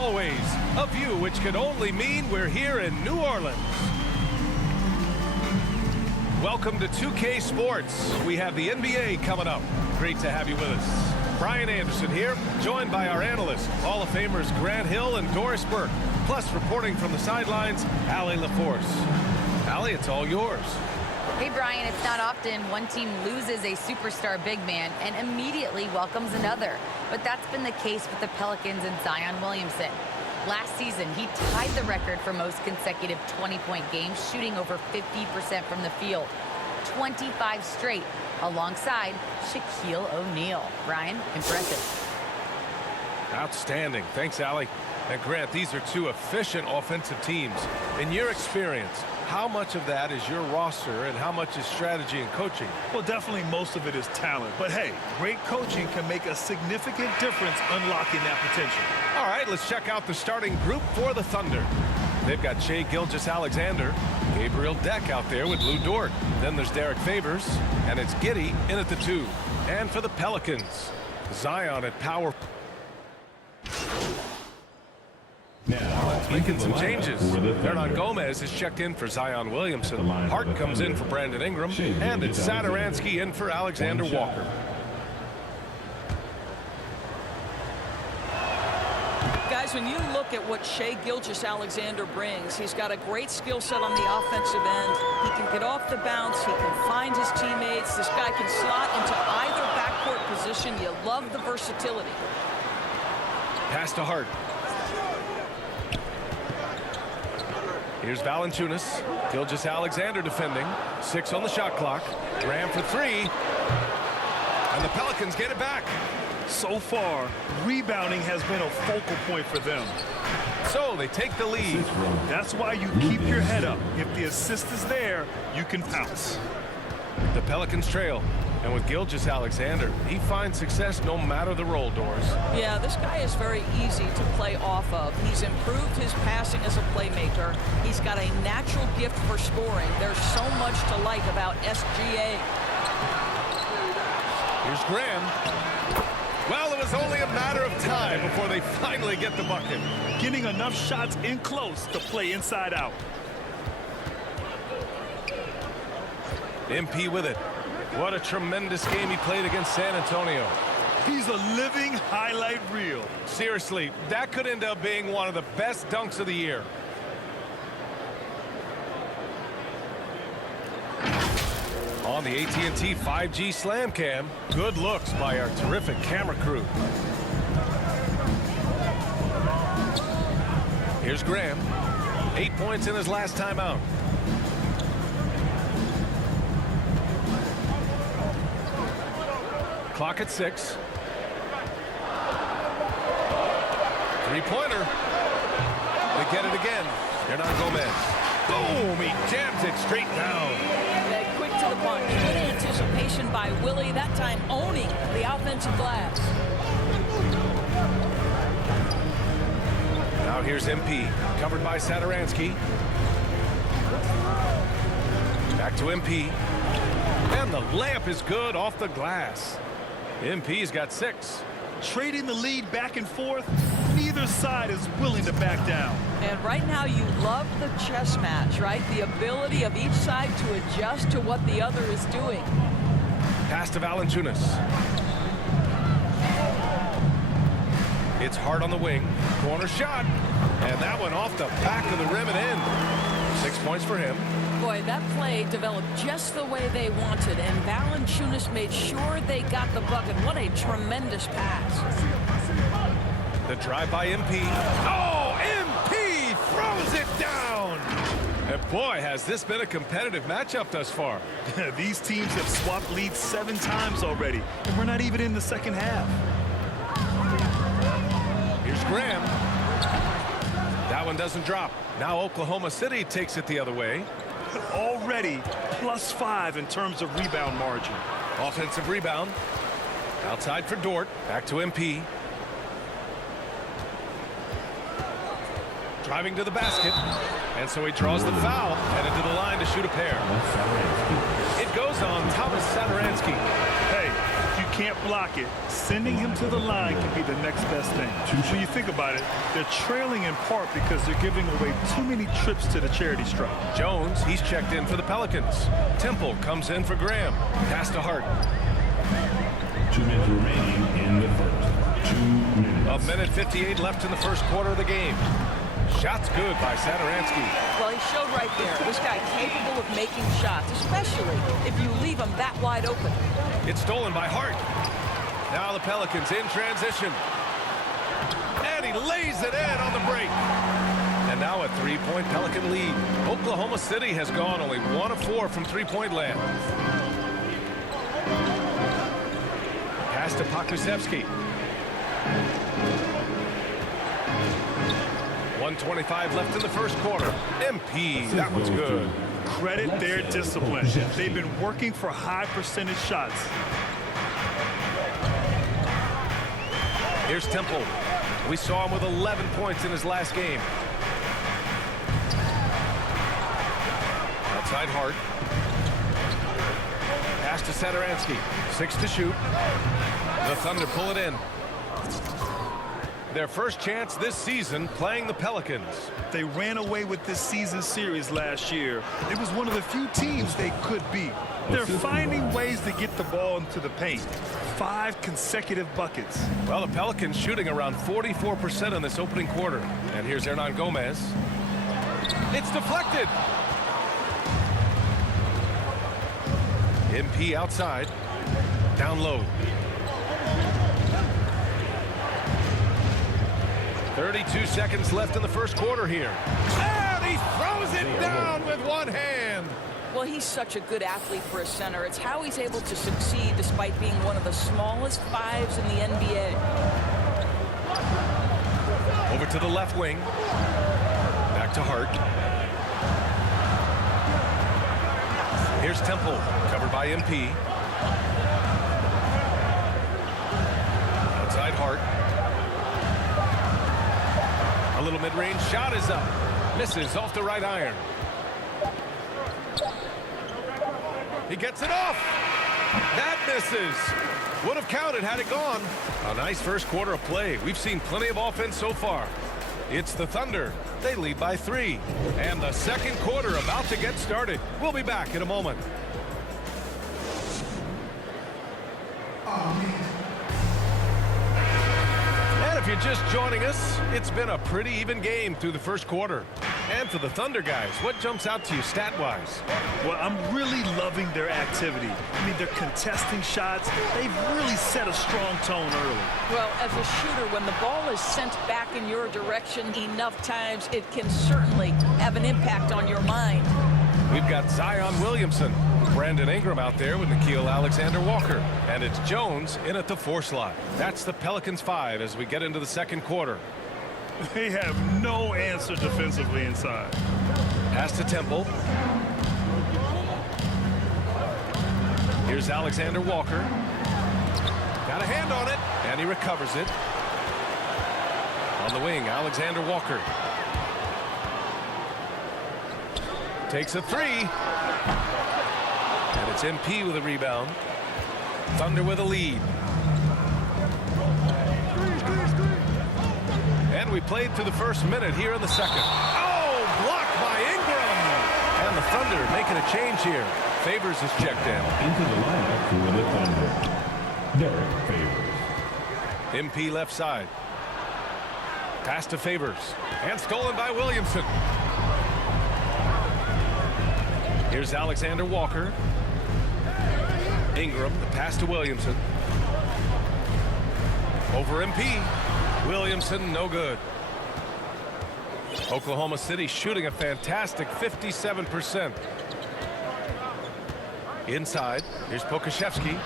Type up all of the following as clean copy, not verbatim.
always, a view which could only mean we're here in New Orleans. Welcome to 2K Sports. We have the NBA coming up. Great to have you with us. Brian Anderson here, joined by our analysts, Hall of Famers Grant Hill and Doris Burke. Plus, reporting from the sidelines, Allie LaForce. Allie, it's all yours. Hey, Brian, it's not often one team loses a superstar big man and immediately welcomes another. But that's been the case with the Pelicans and Zion Williamson. Last season, he tied the record for most consecutive 20-point games, shooting over 50% from the field. 25 straight, alongside Shaquille O'Neal. Brian, impressive. Outstanding. Thanks, Allie. And Grant, these are two efficient offensive teams. In your experience, how much of that is your roster and how much is strategy and coaching? Well, definitely most of it is talent. But hey, great coaching can make a significant difference unlocking that potential. All right, let's check out the starting group for the Thunder. They've got Shai Gilgeous-Alexander, Gabriel Deck out there with Lou Dort. Then there's Derek Favors, and it's Giddey in at the 2. And for the Pelicans, Zion at power. Now, making some changes. Hernan Gomez is checked in for Zion Williamson. Hart comes in for Brandon Ingram. And it's Satoransky in for Alexander Walker. Guys, when you look at what Shai Gilgeous-Alexander brings, he's got a great skill set on the offensive end. He can get off the bounce. He can find his teammates. This guy can slot into either backcourt position. You love the versatility. Pass to Hart. Here's Valanciunas. Gilgeous-Alexander defending. 6 on the shot clock. Graham for 3. And the Pelicans get it back. So far, rebounding has been a focal point for them. So they take the lead. That's why you keep your head up. If the assist is there, you can pounce. The Pelicans trail. And with Gilgeous-Alexander, he finds success no matter the role, Doors. Yeah, this guy is very easy to play off of. He's improved his passing as a playmaker. He's got a natural gift for scoring. There's so much to like about SGA. Here's Graham. Well, it was only a matter of time before they finally get the bucket. Getting enough shots in close to play inside out. MP with it. What a tremendous game he played against San Antonio. He's a living highlight reel. Seriously, that could end up being one of the best dunks of the year. On the AT&T 5G Slam Cam, good looks by our terrific camera crew. Here's Graham. 8 points in his last time out. Clock at 6. Three-pointer. They get it again. Hernan Gomez. Boom! He jams it straight down. Quick to the punch. Good anticipation by Willie. That time owning the offensive glass. Now here's MP. Covered by Satoransky. Back to MP. And the layup is good off the glass. MP's got 6. Trading the lead back and forth, neither side is willing to back down. And right now you love the chess match, right? The ability of each side to adjust to what the other is doing. Pass to Valanciunas. It's Hart on the wing. Corner shot. And that one off the back of the rim and in. 6 points for him. Boy, that play developed just the way they wanted, and Valanciunas made sure they got the bucket. What a tremendous pass. The drive by MP. Oh, MP throws it down. And boy, has this been a competitive matchup thus far. These teams have swapped leads 7 times already, and we're not even in the second half. Here's Graham. That one doesn't drop. Now Oklahoma City takes it the other way. Already +5 in terms of rebound margin. Offensive rebound. Outside for Dort. Back to MP. Driving to the basket. And so he draws the foul. Headed to the line to shoot a pair. It goes on Thomas Satoransky. Hey, you can't block it, sending him to the line can be the next best thing. When you think about it, they're trailing in part because they're giving away too many trips to the charity stripe. Jones, he's checked in for the Pelicans. Temple comes in for Graham. Pass to Hart. 2 minutes remaining in the first. 2 minutes. A minute 58 left in the first quarter of the game. Shot's good by Satoransky. Well, he showed right there. This guy capable of making shots, especially if you leave him that wide open. It's stolen by Hart. Now the Pelicans in transition. And he lays it in on the break. And now a 3-point Pelican lead. Oklahoma City has gone only 1 of 4 from 3-point land. Pass to Pokusevski. 1:25 left in the first quarter. MP, that one's good. Credit their discipline. They've been working for high percentage shots. Here's Temple. We saw him with 11 points in his last game. Outside Hart. Pass to Satoransky. 6 to shoot. The Thunder pull it in. Their first chance this season playing the Pelicans. They ran away with this season series last year. It was one of the few teams they could beat. They're finding ways to get the ball into the paint. 5 consecutive buckets. Well, the Pelicans shooting around 44% in this opening quarter. And here's Hernan Gomez. It's deflected. MP outside. Down low. 32 seconds left in the first quarter here. And he throws it down with one hand. Well, he's such a good athlete for a center. It's how he's able to succeed despite being one of the smallest 5s in the NBA. Over to the left wing. Back to Hart. Here's Temple, covered by MP. Outside Hart. A little mid-range shot is up. Misses off the right iron. He gets it off. That misses. Would have counted had it gone. A nice first quarter of play. We've seen plenty of offense so far. It's the Thunder. They lead by 3. And the second quarter about to get started. We'll be back in a moment. And if you're just joining us, it's been a pretty even game through the first quarter. And for the Thunder guys, what jumps out to you stat-wise? Well, I'm really loving their activity. I mean, they're contesting shots. They've really set a strong tone early. Well, as a shooter, when the ball is sent back in your direction enough times, it can certainly have an impact on your mind. We've got Zion Williamson, Brandon Ingram out there with Nickeil Alexander-Walker. And it's Jones in at the 4 slot. That's the Pelicans 5 as we get into the second quarter. They have no answer defensively inside. Pass to Temple. Here's Alexander-Walker. Got a hand on it, and he recovers it. On the wing, Alexander-Walker. Takes a 3. And it's MP with a rebound. Thunder with a lead. And we played through the first minute here in the second. Oh, blocked by Ingram. And the Thunder making a change here. Favors is checked in. Into the lineup for the Thunder, Derek Favors. MP left side. Pass to Favors. And stolen by Williamson. Here's Alexander-Walker. Ingram, the pass to Williamson. Over MP. Williamson, no good. Oklahoma City shooting a fantastic 57%. Inside, here's Pokusevski.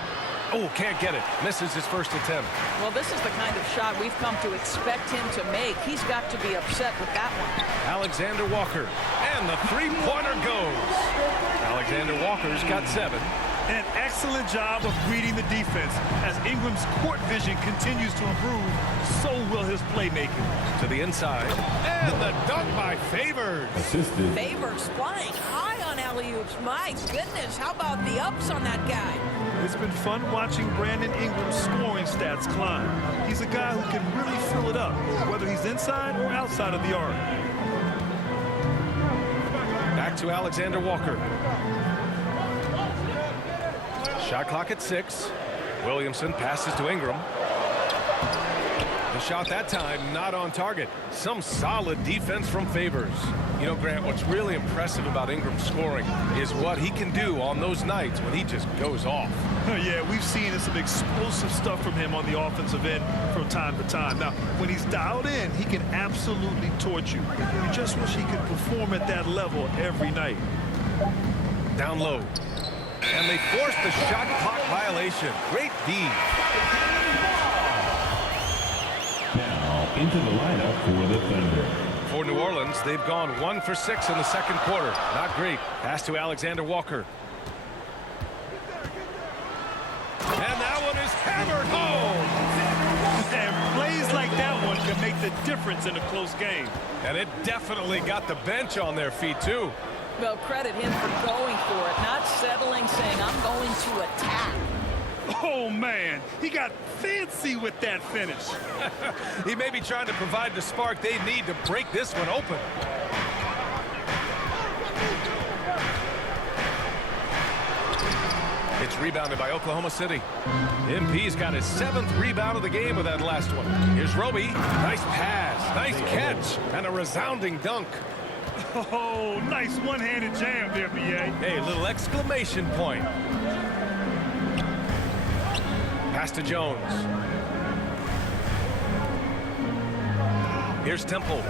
Oh, can't get it. Misses his first attempt. Well, this is the kind of shot we've come to expect him to make. He's got to be upset with that one. Alexander-Walker. And the three-pointer goes. Alexander-Walker's got 7. An excellent job of reading the defense. As Ingram's court vision continues to improve, so will his playmaking. To the inside. And the dunk by Favors. Assisted. Favors flying high on alley-oops. My goodness, how about the ups on that guy? It's been fun watching Brandon Ingram's scoring stats climb. He's a guy who can really fill it up, whether he's inside or outside of the arc. Back to Alexander Walker. Shot clock at 6. Williamson passes to Ingram. The shot that time not on target. Some solid defense from Favors. You know, Grant, what's really impressive about Ingram's scoring is what he can do on those nights when he just goes off. Yeah, we've seen some explosive stuff from him on the offensive end from time to time. Now, when he's dialed in, he can absolutely torch you. You just wish he could perform at that level every night. Down low. And they forced the shot clock violation. Great D. Now into the lineup for the Thunder. For New Orleans, they've gone 1 for 6 in the second quarter. Not great. Pass to Alexander Walker. And that one is hammered home. And plays like that one can make the difference in a close game. And it definitely got the bench on their feet, too. Well, credit him for going for it, not settling, saying, I'm going to attack. Oh, man, he got fancy with that finish. He may be trying to provide the spark they need to break this one open. It's rebounded by Oklahoma City. MP's got his 7th rebound of the game with that last one. Here's Roby. Nice pass, nice catch, and a resounding dunk. Oh, nice one-handed jam there, B.A. Hey, little exclamation point. Pass to Jones. Here's Temple.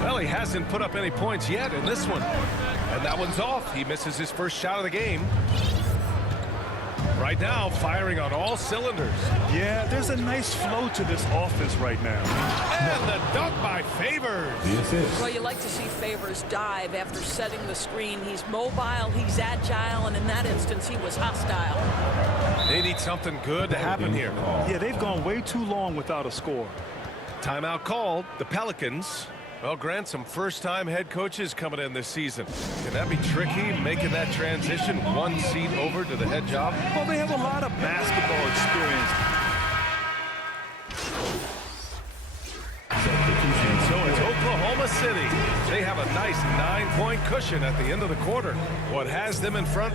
Well, he hasn't put up any points yet in this one. And that one's off. He misses his first shot of the game. Right now, firing on all cylinders. Yeah, there's a nice flow to this offense right now. And the dunk by Favors. The assist. Well, you like to see Favors dive after setting the screen. He's mobile, he's agile, and in that instance, he was hostile. They need something good to happen here. Yeah, they've gone way too long without a score. Timeout called. The Pelicans. Well, Grant, some first-time head coaches coming in this season. Can that be tricky, making that transition one seat over to the head job? Well, they have a lot of basketball experience. And so it's Oklahoma City. They have a nice 9-point cushion at the end of the quarter. What has them in front?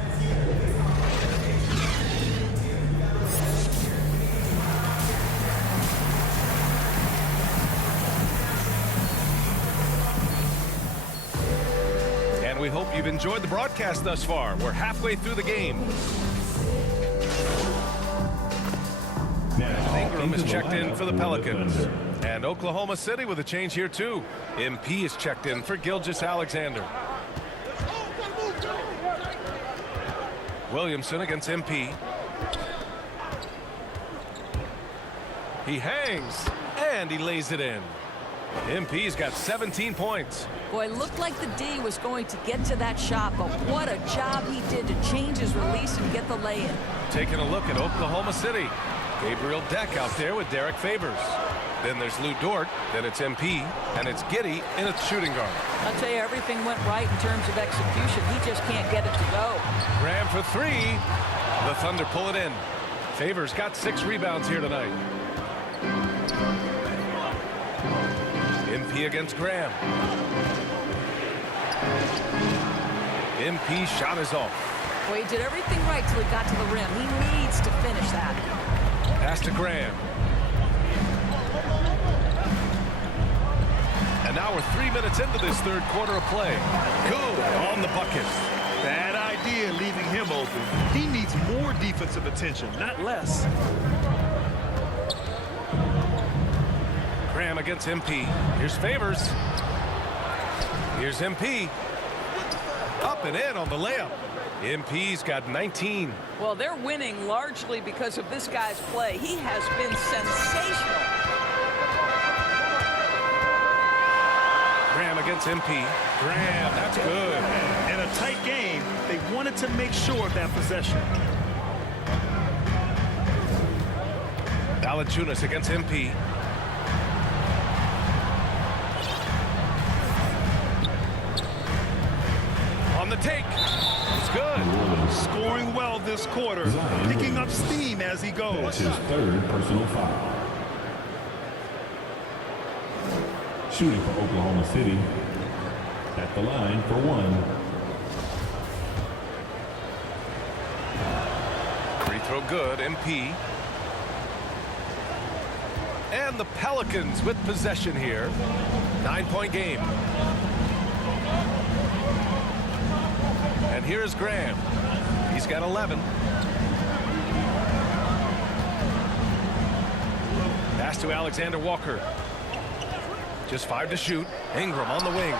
We hope you've enjoyed the broadcast thus far. We're halfway through the game. Ingram is checked in for the Pelicans. And Oklahoma City with a change here, too. MP is checked in for Gilgeous-Alexander. Williamson against MP. He hangs, and he lays it in. MP's got 17 points. Boy, it looked like the D was going to get to that shot, but what a job he did to change his release and get the lay-in. Taking a look at Oklahoma City. Gabriel Deck out there with Derek Favors. Then there's Lou Dort, then it's MP, and it's Giddey in a shooting guard. I'll tell you, everything went right in terms of execution. He just can't get it to go. Graham for 3. The Thunder pull it in. Favors got 6 rebounds here tonight. MP against Graham. MP shot is off. Well, he did everything right till he got to the rim. He needs to finish that. Pass to Graham. And now we're 3 minutes into this third quarter of play. Good on the bucket. Bad idea leaving him open. He needs more defensive attention, not less. Graham against MP. Here's Favors. Here's MP. Up and in on the layup. MP's got 19. Well, they're winning largely because of this guy's play. He has been sensational. Graham against MP. Graham, that's good. In a tight game, they wanted to make sure of that possession. Valanciunas against MP. On the take. good. New Orleans. Scoring well this quarter, picking up steam as he goes. That's his third personal foul. Shooting for Oklahoma City. At the line for one. Free throw good, MP. And the Pelicans with possession here. 9-point game. And here's Graham. He's got 11. Pass to Alexander Walker. Just 5 to shoot. Ingram on the wing.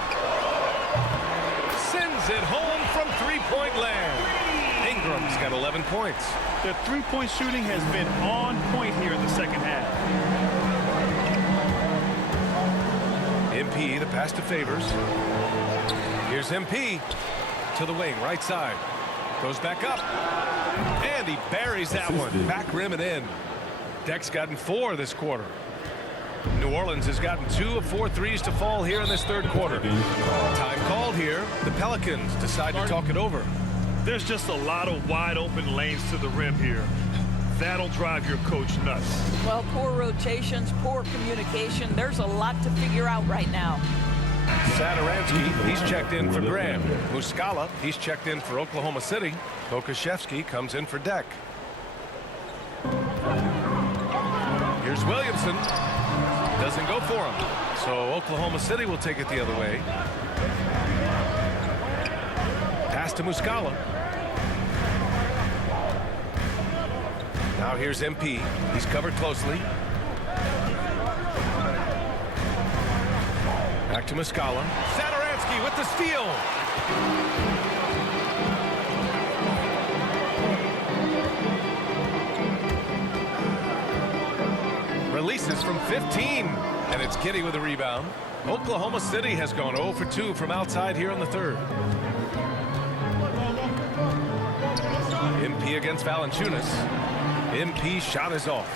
Sends it home from three-point land. Ingram's got 11 points. The three-point shooting has been on point here in the second half. MP, the pass to Favors. Here's MP to the wing, right side. Goes back up. And he buries that one. Back rim and in. Deck's gotten 4 this quarter. New Orleans has gotten 2 of 4 threes to fall here in this third quarter. Time called here. The Pelicans decide to talk it over. There's just a lot of wide open lanes to the rim here. That'll drive your coach nuts. Well, poor rotations, poor communication. There's a lot to figure out right now. Sadaransky, he's checked in for Graham. Muscala, he's checked in for Oklahoma City. Kokashevsky comes in for Deck. Here's Williamson. Doesn't go for him. So Oklahoma City will take it the other way. Pass to Muscala. Now here's MP. He's covered closely. Back to Muscala. Sadaransky with the steal. Releases from 15. And it's Giddey with a rebound. Oklahoma City has gone 0 for 2 from outside here in the third. MP against Valanciunas. MP's shot is off.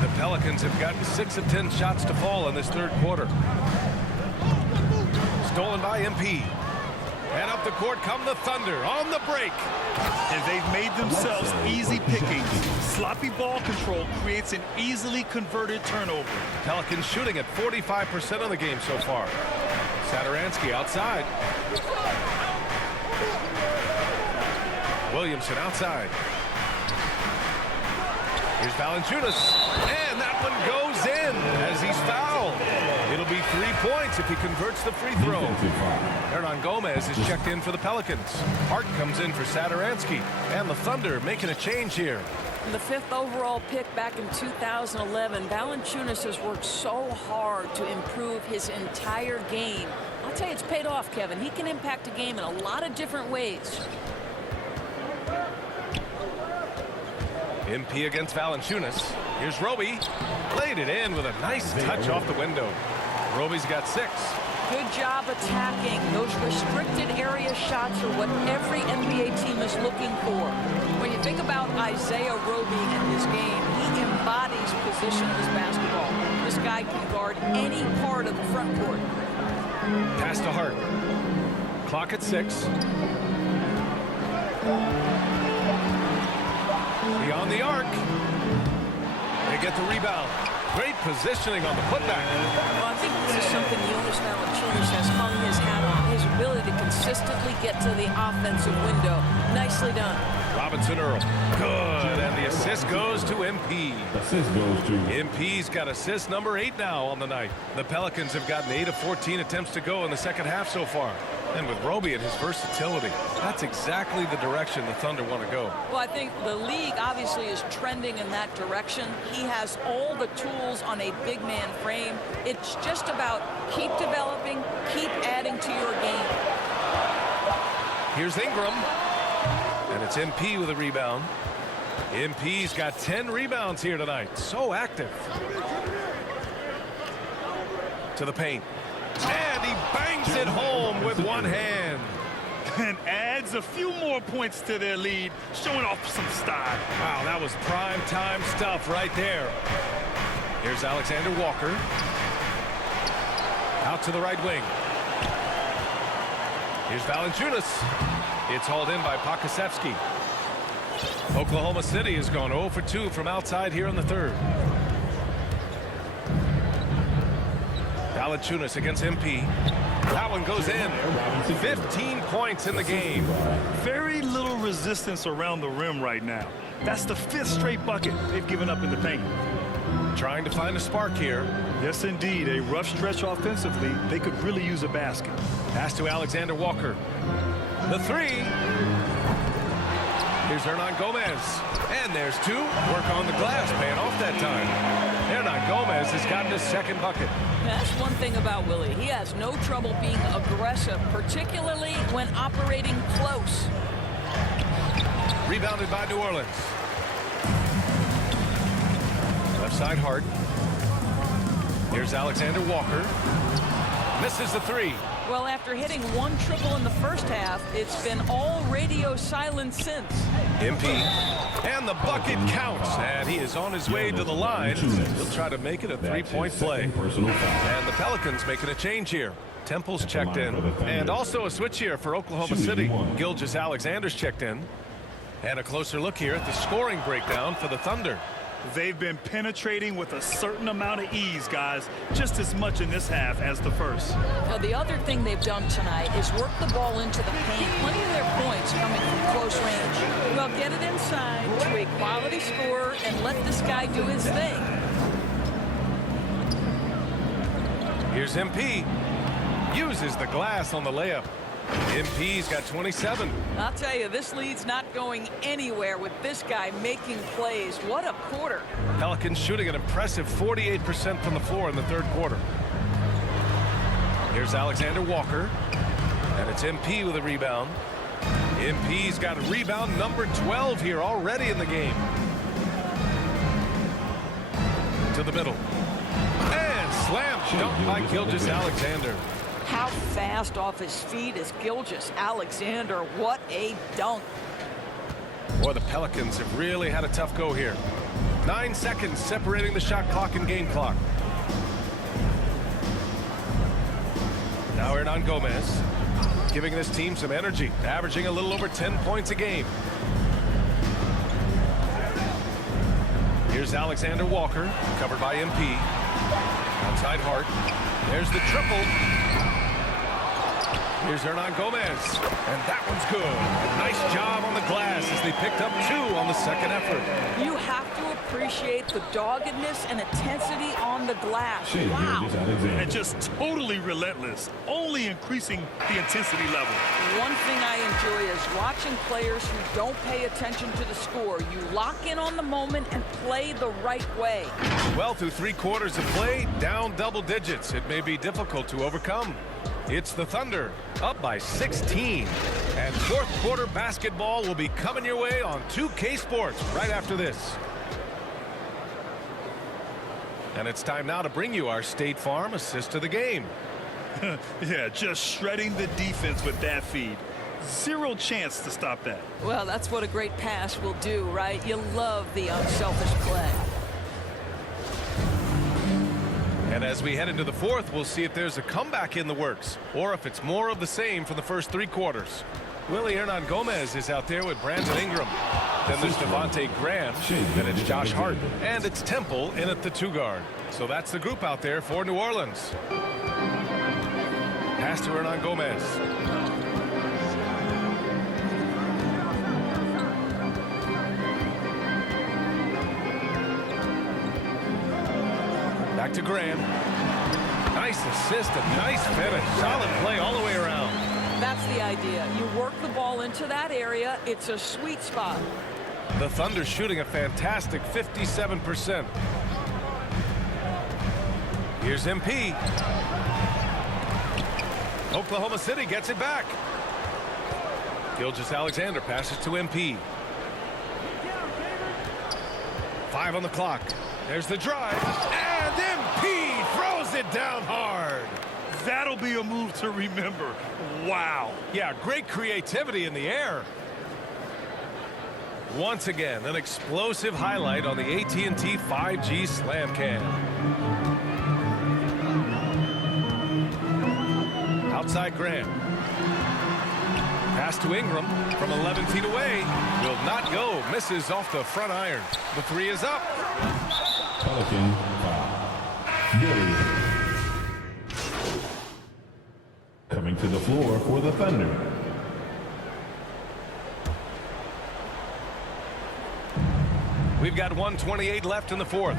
The Pelicans have gotten 6 of 10 shots to fall in this third quarter. Stolen by MP. And up the court come the Thunder on the break. And they've made themselves easy pickings. Sloppy ball control creates an easily converted turnover. Pelicans shooting at 45% of the game so far. Sadaransky outside. Williamson outside. Here's Valanciunas. And that one goes in as he's fouled. It'll be 3 points if he converts the free throw. Hernan Gomez is checked in for the Pelicans. Hart comes in for Sadaransky. And the Thunder making a change here. The 5th overall pick back in 2011, Valanciunas has worked so hard to improve his entire game. I'll tell you, it's paid off, Kevin. He can impact a game in a lot of different ways. MP against Valanciunas. Here's Roby. Played it in with a nice touch off the window. Roby's got 6. Good job attacking. Those restricted area shots are what every NBA team is looking for. When you think about Isaiah Roby in his game, he embodies positionless basketball. This guy can guard any part of the front court. Pass to Hart. Clock at 6. Beyond the arc. They get the rebound. Great positioning on the putback. Well, I think this is something Jonas Valanciunas has hung his hat on. His ability to consistently get to the offensive window. Nicely done. Robinson Earl. Good. And the assist goes to MP. Assist goes to MP's got assist number 8 now on the night. The Pelicans have gotten 8 of 14 attempts to go in the second half so far. And with Roby and his versatility, that's exactly the direction the Thunder want to go. Well, I think the league obviously is trending in that direction. He has all the tools on a big man frame. It's just about keep developing, keep adding to your game. Here's Ingram. And it's MP with a rebound. MP's got 10 rebounds here tonight. So active. To the paint. And he bangs it home with one hand. And adds a few more points to their lead, showing off some style. Wow, that was prime time stuff right there. Here's Alexander Walker. Out to the right wing. Here's Valanciunas. It's hauled in by Pakasevsky. Oklahoma City has gone 0 for 2 from outside here in the third. Valanciunas against MP. That one goes in. 15 points in the game. Very little resistance around the rim right now. That's the 5th straight bucket they've given up in the paint. Trying to find a spark here. Yes, indeed. A rough stretch offensively. They could really use a basket. Pass to Alexander Walker. The three. Here's Hernan Gomez. And there's 2. Work on the glass, paying off that time. Hernan Gomez has gotten his second bucket. That's one thing about Willie. He has no trouble being aggressive, particularly when operating close. Rebounded by New Orleans. Left side Hart. Here's Alexander Walker. Misses the 3. Well, after hitting 1 triple in the first half, it's been all radio silence since. MP. And the bucket counts. And he is on his way to the line. He'll try to make it a 3-point play. And the Pelicans making a change here. Temple's checked in. And also a switch here for Oklahoma City. Gilgeous-Alexander's checked in. And a closer look here at the scoring breakdown for the Thunder. They've been penetrating with a certain amount of ease, guys, just as much in this half as the first. Now, the other thing they've done tonight is work the ball into the paint. Plenty of their points coming from close range. Well, get it inside to a quality scorer and let this guy do his thing. Here's MP. Uses the glass on the layup. MP's got 27. I'll tell you, this lead's not going anywhere with this guy making plays. What a quarter. Pelicans shooting an impressive 48% from the floor in the third quarter. Here's Alexander Walker. And it's MP with a rebound. MP's got rebound number 12 here already in the game. To the middle. And slam dunk by Gilgeous-Alexander. How fast off his feet is Gilgeous-Alexander. What a dunk. Boy, the Pelicans have really had a tough go here. 9 seconds separating the shot clock and game clock. Now Hernan Gomez giving this team some energy, averaging a little over 10 points a game. Here's Alexander Walker, covered by MP. Outside Hart. There's the triple. Here's Hernan Gomez, and that one's good. Nice job on the glass as they picked up 2 on the second effort. You have to appreciate the doggedness and intensity on the glass. Wow. And just totally relentless, only increasing the intensity level. One thing I enjoy is watching players who don't pay attention to the score. You lock in on the moment and play the right way. Well, through 3 quarters of play, down double digits. It may be difficult to overcome. It's the Thunder, up by 16. And fourth quarter basketball will be coming your way on 2K Sports right after this. And it's time now to bring you our State Farm assist of the game. Yeah, just shredding the defense with that feed. Zero chance to stop that. Well, that's what a great pass will do, right? You love the unselfish play. And as we head into the fourth, we'll see if there's a comeback in the works or if it's more of the same for the first 3 quarters. Willie Hernan Gomez is out there with Brandon Ingram. Then there's Devontae Graham. Then it's Josh Hart. And it's Temple in at the 2 guard. So that's the group out there for New Orleans. Pass to Hernan Gomez. Back to Graham. Nice assist, a nice finish. Solid play all the way around. That's the idea. You work the ball into that area. It's a sweet spot. The Thunder shooting a fantastic 57%. Here's MP. Oklahoma City gets it back. Gilgeous-Alexander passes to MP. 5 on the clock. There's the drive. And MP throws it down hard. That'll be a move to remember. Wow. Yeah, great creativity in the air. Once again, an explosive highlight on the AT&T 5G Slam Cam. Outside Graham. Pass to Ingram from 11 feet away. Will not go. Misses off the front iron. The three is up. Pelican foul. Williams. Coming to the floor for the Thunder. We've got 1:28 left in the fourth.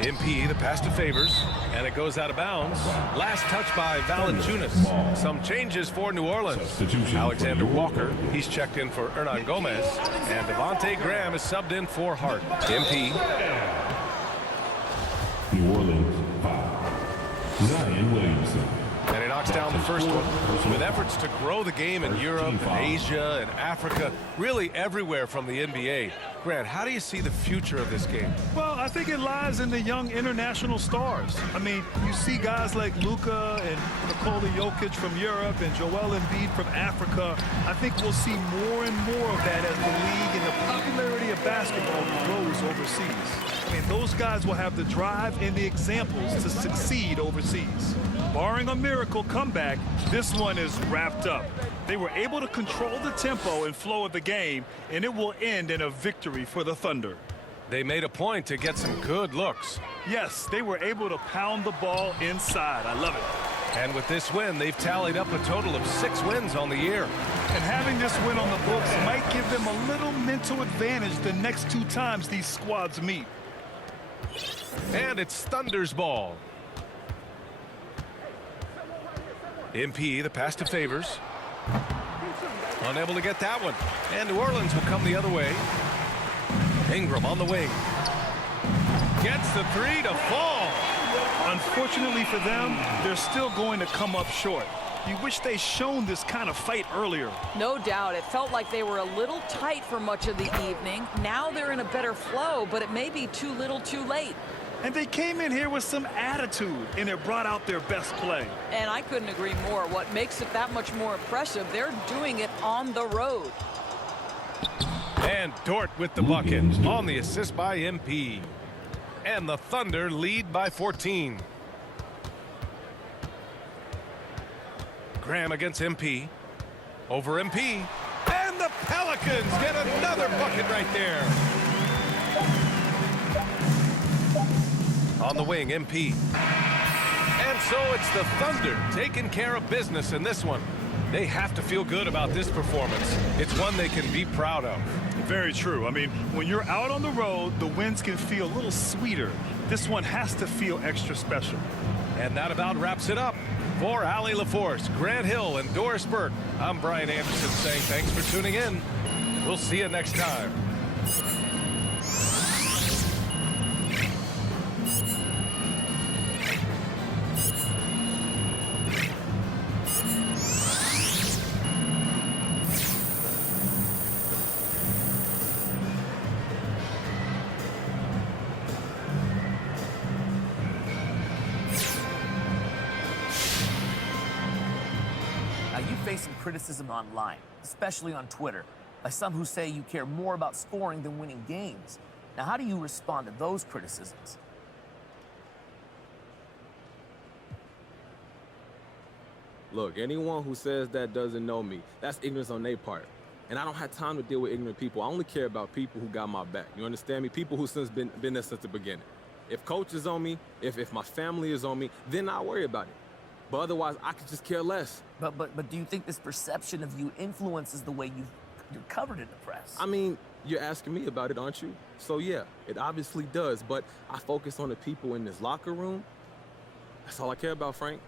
MP, the pass to Favors, and it goes out of bounds. Last touch by Valanciunas. Some changes for New Orleans. Alexander Walker, he's checked in for Hernan Gomez, and Devontae Graham is subbed in for Hart. MP. New Orleans foul. Zion Williamson. And he knocks down the first one. With efforts to grow the game in Europe and Asia and Africa, really everywhere from the NBA. Grant, how do you see the future of this game? Well, I think it lies in the young international stars. I mean, you see guys like Luka and Nikola Jokic from Europe and Joel Embiid from Africa. I think we'll see more and more of that as the league and the popularity of basketball grows overseas. I mean, those guys will have the drive and the examples to succeed overseas. Barring a miracle comeback, this one is wrapped up. They were able to control the tempo and flow of the game, and it will end in a victory for the Thunder. They made a point to get some good looks. Yes, they were able to pound the ball inside. I love it. And with this win, they've tallied up a total of 6 wins on the year. And having this win on the books might give them a little mental advantage the next 2 times these squads meet. And it's Thunder's ball. MP, the pass to Favors. Unable to get that one. And New Orleans will come the other way. Ingram on the wing. Gets the three to fall. Unfortunately for them, they're still going to come up short. You wish they shown this kind of fight earlier. No doubt. It felt like they were a little tight for much of the evening. Now they're in a better flow, but it may be too little too late. And they came in here with some attitude, and it brought out their best play. And I couldn't agree more. What makes it that much more impressive, they're doing it on the road. And Dort with the bucket on the assist by MP. And the Thunder lead by 14. Graham against MP. Over MP. And the Pelicans get another bucket right there. On the wing, MP. And so it's the Thunder taking care of business in this one. They have to feel good about this performance. It's one they can be proud of. Very true. I mean, when you're out on the road, the wins can feel a little sweeter. This one has to feel extra special. And that about wraps it up. For Allie LaForce, Grant Hill, and Doris Burke, I'm Brian Anderson saying thanks for tuning in. We'll see you next time. Facing criticism online, especially on Twitter, by some who say you care more about scoring than winning games. Now, how do you respond to those criticisms? Look, anyone who says that doesn't know me. That's ignorance on their part. And I don't have time to deal with ignorant people. I only care about people who got my back. You understand me? People who been there since the beginning. If coach is on me, if my family is on me, then I'll worry about it. But otherwise, I could just care less. But do you think this perception of you influences the way you're covered in the press? I mean, you're asking me about it, aren't you? So yeah, it obviously does. But I focus on the people in this locker room. That's all I care about, Frank.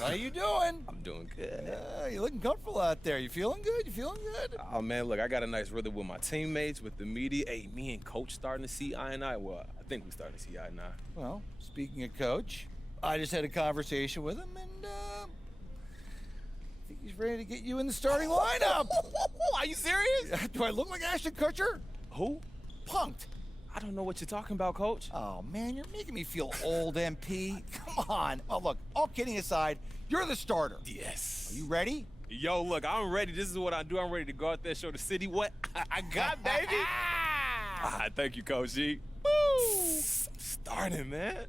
How you doing? I'm doing good. You looking comfortable out there. You feeling good? You feeling good? Oh, man, look, I got a nice rhythm with my teammates, with the media. Hey, me and Coach starting to see eye and eye. Well, I think we're starting to see eye and eye. Well, speaking of Coach, I just had a conversation with him, and I think he's ready to get you in the starting lineup. Are you serious? Do I look like Ashton Kutcher? Who? Punked. I don't know what you're talking about, Coach. Oh, man, you're making me feel old, MP. Come on. Oh, look, all kidding aside, you're the starter. Yes. Are you ready? Yo, look, I'm ready. This is what I do. I'm ready to go out there, show the city what I got, baby. Thank you, Coach G. Woo! I'm starting, man.